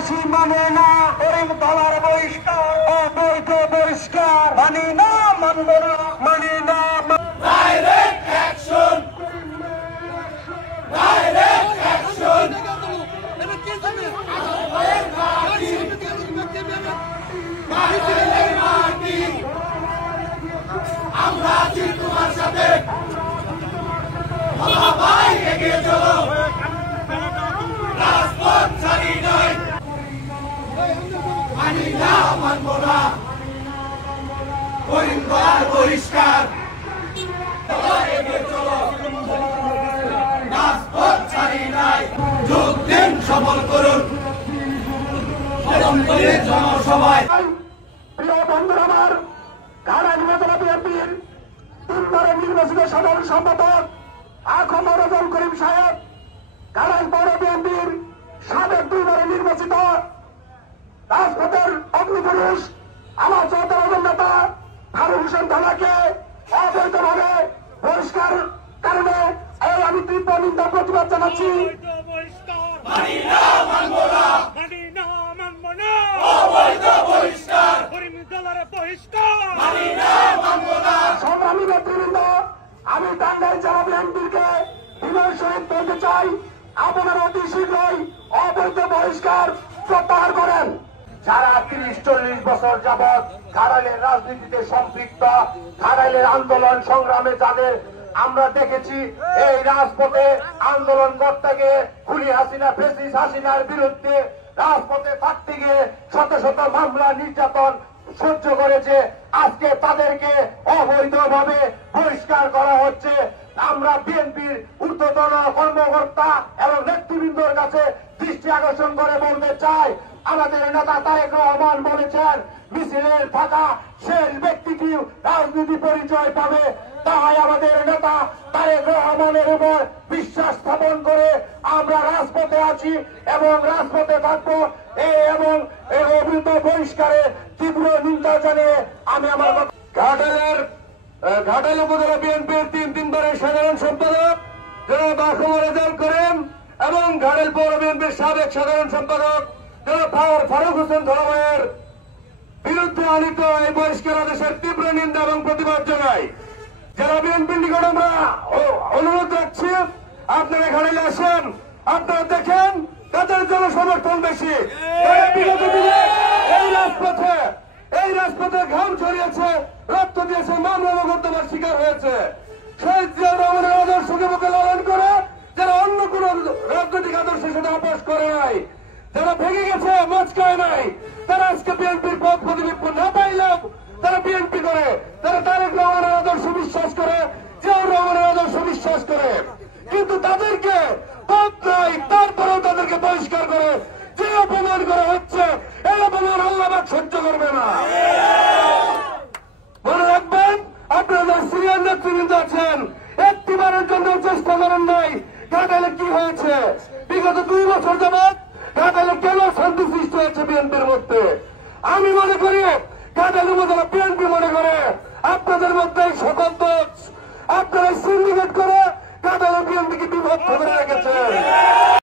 ফাঁসি মানে না, করিম দলার বহিষ্কার, অবৈধ বহিষ্কার মানি না, মানব না, মানি না। Direct action, direct action. আমরা আছি তোমার সাথে, ভাই এগিয়ে চলো, রাজপথ ছাড়ি নয়, মানি না, মানব না, করিম দলার বহিষ্কার, এগিয়ে চলো, রাজপথ ছাড়ি নাই, যোগ দিন, সফল করুন জনসভায়। প্রিয় বন্ধুরা আমার, কারাইল উপজেলা বিএনপির 3 বারের নির্বাচিত সাধারণ সম্পাদক আখম রজল করিম সাহেব, কারাইল পৌর বিএনপির সাবেক 2 বারের নির্বাচিত রাজপথের অগ্নিপুরুষ আমার চৌধুরী নেতা ফারুক হোসেন থানাকে অবৈধভাবে বহিষ্কার কারণে আমি তীব্র নিন্দা প্রতিবাদ জানাচ্ছি। মানি না, মানব না, মানি না, মানব না, অবৈধ বহিষ্কার, করিম দলার বহিষ্কার, মানি না, মানব না। সংগ্রামী নেতৃবৃন্দ, আমি টাঙ্গাইল জেলা বিএনপিকে বিনয়ের সহিত বলতে চাই, আপনারা অতি শীঘ্রই অবৈধ বহিষ্কার প্রত্যাহার করেন। যারা 30-40 বছর যাবৎ ঘাটাইলের রাজনীতিতে সম্পৃক্ত, ঘাটাইলের আন্দোলন সংগ্রামে যাদের আমরা দেখেছি এই রাজপথে আন্দোলন করতে গিয়ে খুনি হাসিনা, ফেসিস হাসিনার বিরুদ্ধে রাজপথে থাকতে গিয়ে শত শত মামলা নির্যাতন সহ্য করেছে, আজকে তাদেরকে অবৈধভাবে বহিষ্কার করা হচ্ছে। আমরা বিএনপির ঊর্ধ্বতন কর্মকর্তা এবং নেতৃবৃন্দর কাছে দৃষ্টি আকর্ষণ করে বলতে চাই, আমাদের নেতা তারেক রহমান বলেছেন মিছিলের ফাঁকা শেষ ব্যক্তিটি রাজনীতি পরিচয় পাবে। তাই আমাদের নেতা তারেক রহমানের উপর বিশ্বাস স্থাপন করে আমরা রাজপথে আছি এবং রাজপথে থাকবো এবং এই অবৈধ বহিষ্কারে তীব্র নিন্দা জানিয়ে আমি আমার ঘাটাইল উপজেলা বিএনপির 3 বারের সাধারণ সম্পাদক জনাব আখম রজল করিম এবং ঘাটাইল পৌর বিএনপির সাবেক সাধারণ সম্পাদক জনাব ফারুক হোসেন ধরমের বিরুদ্ধে আনিত এই বহিষ্কার আদেশের তীব্র নিন্দা এবং প্রতিবাদ জানাই। যারা বিএনপির নিকট আমরা অনুরোধ রাখছি, আপনারা ঘাটাইলে আসেন, আপনারা দেখেন তাদের জনসমর্থন বেশি। বিগত দিনে এই রাজপথে ঘাম ছড়িয়েছে, রক্ত দিয়েছে, মামলা মোকদ্দমার শিকার হয়েছে। শহীদ জিয়াউর রহমানের আদর্শকে বুকে লালন করে যারা অন্য কোন রাজনৈতিক আদর্শের সাথে আপোষ করে নাই, যারা ভেঙে গেছে, মচকায় নাই, তারা আজকে বিএনপির পদ প্রতিনিধিত্ব না পাইলেও তারা বিএনপি করে, তারা তারেক রহমানের আদর্শ বিশ্বাস করে, জিয়াউর রহমানের আদর্শ বিশ্বাস করে, কিন্তু তাদেরকে পদ নাই, তারপরেও তাদেরকে বহিষ্কার করে যে অপমান করা হচ্ছে, এই অপমান আল্লাহ সহ্য করবে না। মনে রাখবেন, আপনারা সিনিয়র নেতৃবৃন্দ আছেন, একটিবারের জন্য চেষ্টা করেন নাই ঘাটাইলে কি হয়েছে। বিগত 2 বছর যাবৎ ঘাটাইলে কেন শান্তি সৃষ্টি হয়েছে বিএনপির মধ্যে। আমি মনে করি ঘাটাইল উপজেলা বিএনপি মনে করে আপনাদের মধ্যে সকল দোষ, আপনারা সিন্ডিকেট করে ঘাটাইল বিএনপিকে বিভক্ত করে